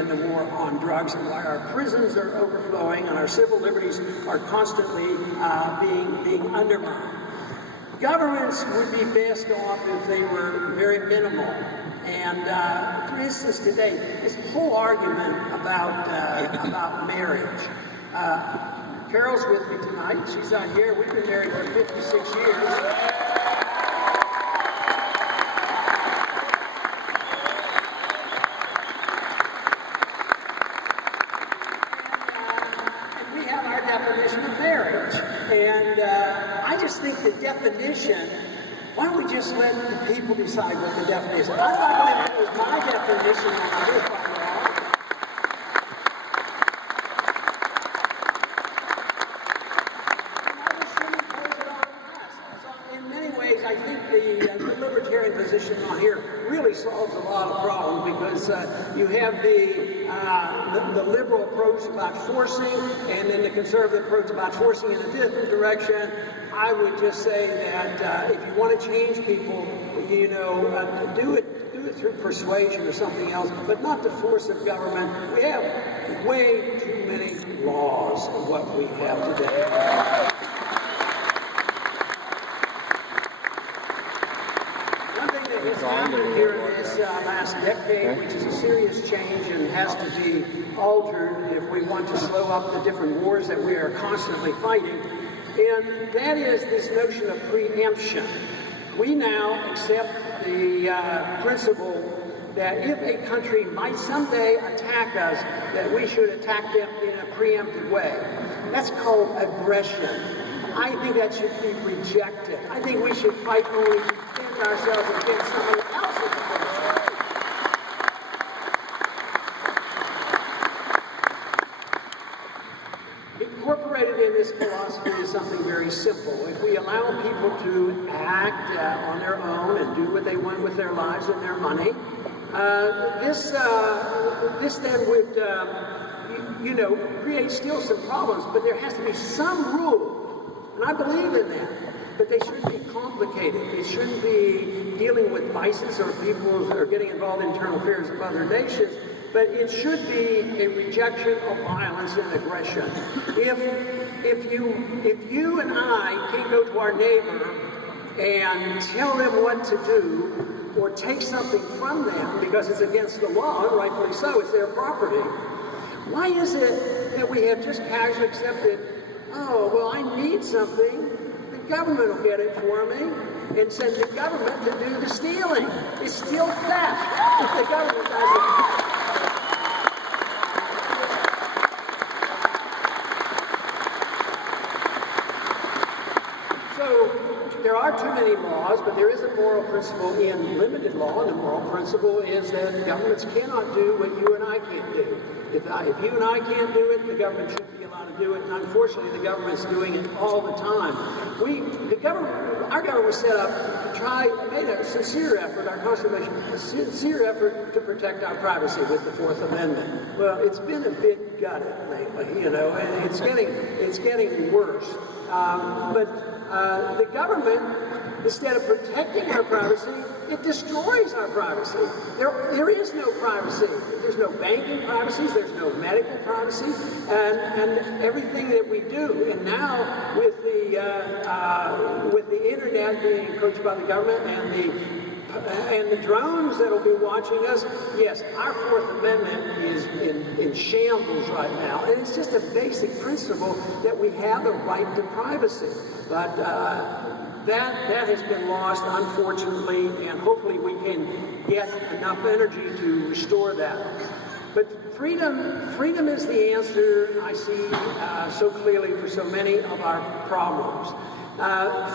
in the war on drugs and why our prisons are overflowing and our civil liberties are constantly being undermined. Governments would be best off if they were very minimal. And for instance, today, this whole argument about marriage. Carol's with me tonight. She's not here. We've been married for 56 years. Definition of marriage. And I just think the definition, why don't we just let the people decide what the definition is? I'm not going to use my definition when I live by law. And I just shouldn't impose it on us. So in many ways, I think the libertarian position on here really solves a lot of problems because you have the liberal approach about forcing, and then the conservative approach about forcing in a different direction. I would just say that if you want to change people, you know, do it through persuasion or something else, but not the force of government. We have way too many laws of what we have today. Here in this last decade, which is a serious change and has to be altered if we want to slow up the different wars that we are constantly fighting, and that is this notion of preemption. We now accept the principle that if a country might someday attack us, that we should attack them in a preemptive way. That's called aggression. I think that should be rejected. I think we should fight only to defend ourselves against somebody else's aggression. Incorporated in this philosophy is something very simple. If we allow people to act on their own and do what they want with their lives and their money, this then would, you know, create still some problems, but there has to be some rule. And I believe in that, but they shouldn't be complicated. It shouldn't be dealing with vices or people who are getting involved in internal affairs of other nations, but it should be a rejection of violence and aggression. If you and I can't go to our neighbor and tell them what to do or take something from them because it's against the law, and rightfully so, it's their property, why is it that we have just casually accepted, oh, well, I need something, the government will get it for me, and send the government to do the stealing? It's still theft if the government does it. So there are too many laws, but there is a moral principle in limited law, and the moral principle is that governments cannot do what you and I can't do. If you and I can't do it, the government shouldn't be allowed to do it. And unfortunately, the government's doing it all the time. Our government was set up to made a sincere effort, our Constitution, a sincere effort to protect our privacy with the Fourth Amendment. Well, it's been a bit gutted lately, you know, and it's getting worse. But the government, instead of protecting our privacy, it destroys our privacy. There is no privacy. There's no banking privacy. There's no medical privacy, and everything that we do. And now with the internet being encroached by the government and the drones that will be watching us, yes, our Fourth Amendment is in shambles right now. And it's just a basic principle that we have the right to privacy. But that has been lost, unfortunately, and hopefully we can get enough energy to restore that. But freedom is the answer I see so clearly for so many of our problems.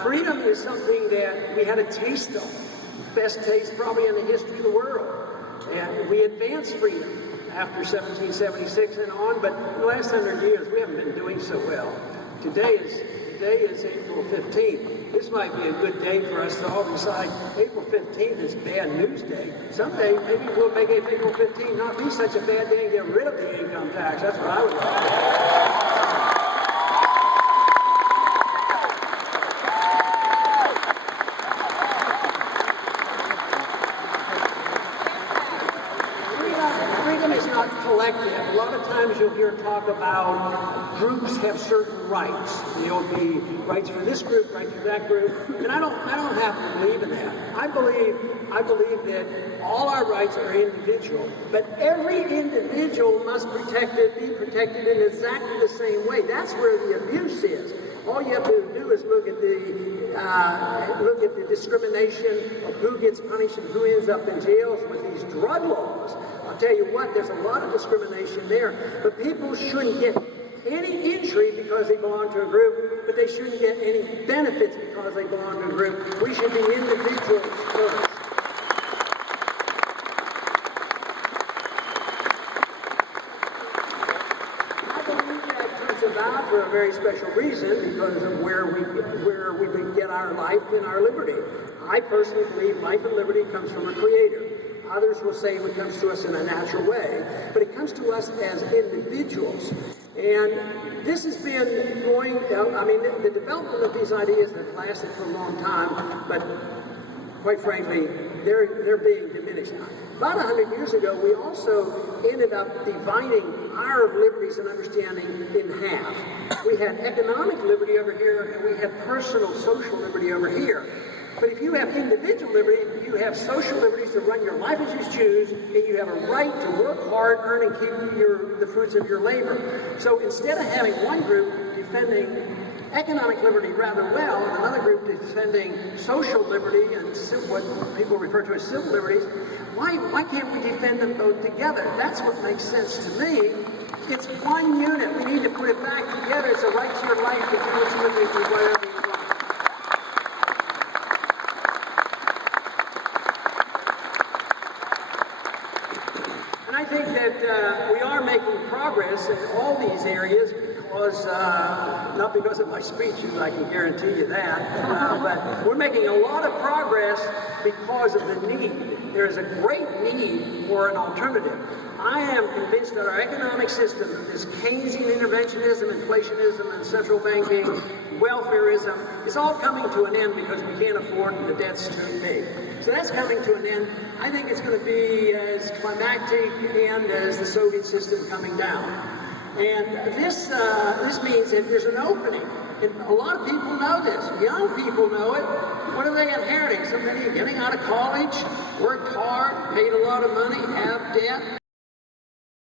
Freedom is something that we had a taste of. Best taste probably in the history of the world. And we advanced freedom after 1776 and on, but in the last 100 years we haven't been doing so well. Today is April 15th. This might be a good day for us to all decide April 15th is Bad News Day. Someday maybe we'll make April 15th not be such a bad day and get rid of the income tax. That's what I would like. Freedom is about collective. A lot of times you'll hear talk about groups have certain rights. There'll be rights for this group, rights for that group, and I don't have to believe in that. I believe that all our rights are individual, but every individual must be protected in exactly the same way. That's where the abuse is. All you have to do is look at the discrimination of who gets punished and who ends up in jails with these drug laws. I'll tell you what, there's a lot of discrimination there, but people shouldn't get any injury because they belong to a group, but they shouldn't get any benefits because they belong to a group. We should be individuals first. About for a very special reason, because of where we get our life and our liberty. I personally believe life and liberty comes from a creator. Others will say it comes to us in a natural way, but it comes to us as individuals. And this has been going, the development of these ideas have lasted for a long time, but quite frankly, they're being diminished now. About 100 years ago, we also ended up dividing our liberties and understanding in half. We had economic liberty over here, and we had personal social liberty over here. But if you have individual liberty, you have social liberties to run your life as you choose, and you have a right to work hard, earn, and keep the fruits of your labor. So instead of having one group defending economic liberty rather well, and another group defending social liberty and what people refer to as civil liberties, why can't we defend them both together? That's what makes sense to me. It's one unit. We need to put it back together. It's a right to your life to do what you with whatever you want. And I think that we are making progress in all these areas because, not because of my speeches, I can guarantee you that, but we're making a lot of progress because of the need. There is a great need for an alternative. I am convinced that our economic system, this Keynesian interventionism, inflationism, and central banking, welfareism, is all coming to an end because we can't afford the debt's too big. So that's coming to an end. I think it's going to be as climactic end as the Soviet system coming down. And this means that there's an opening. And a lot of people know this. Young people know it. What are they inheriting? So many are getting out of college, worked hard, paid a lot of money, have debt.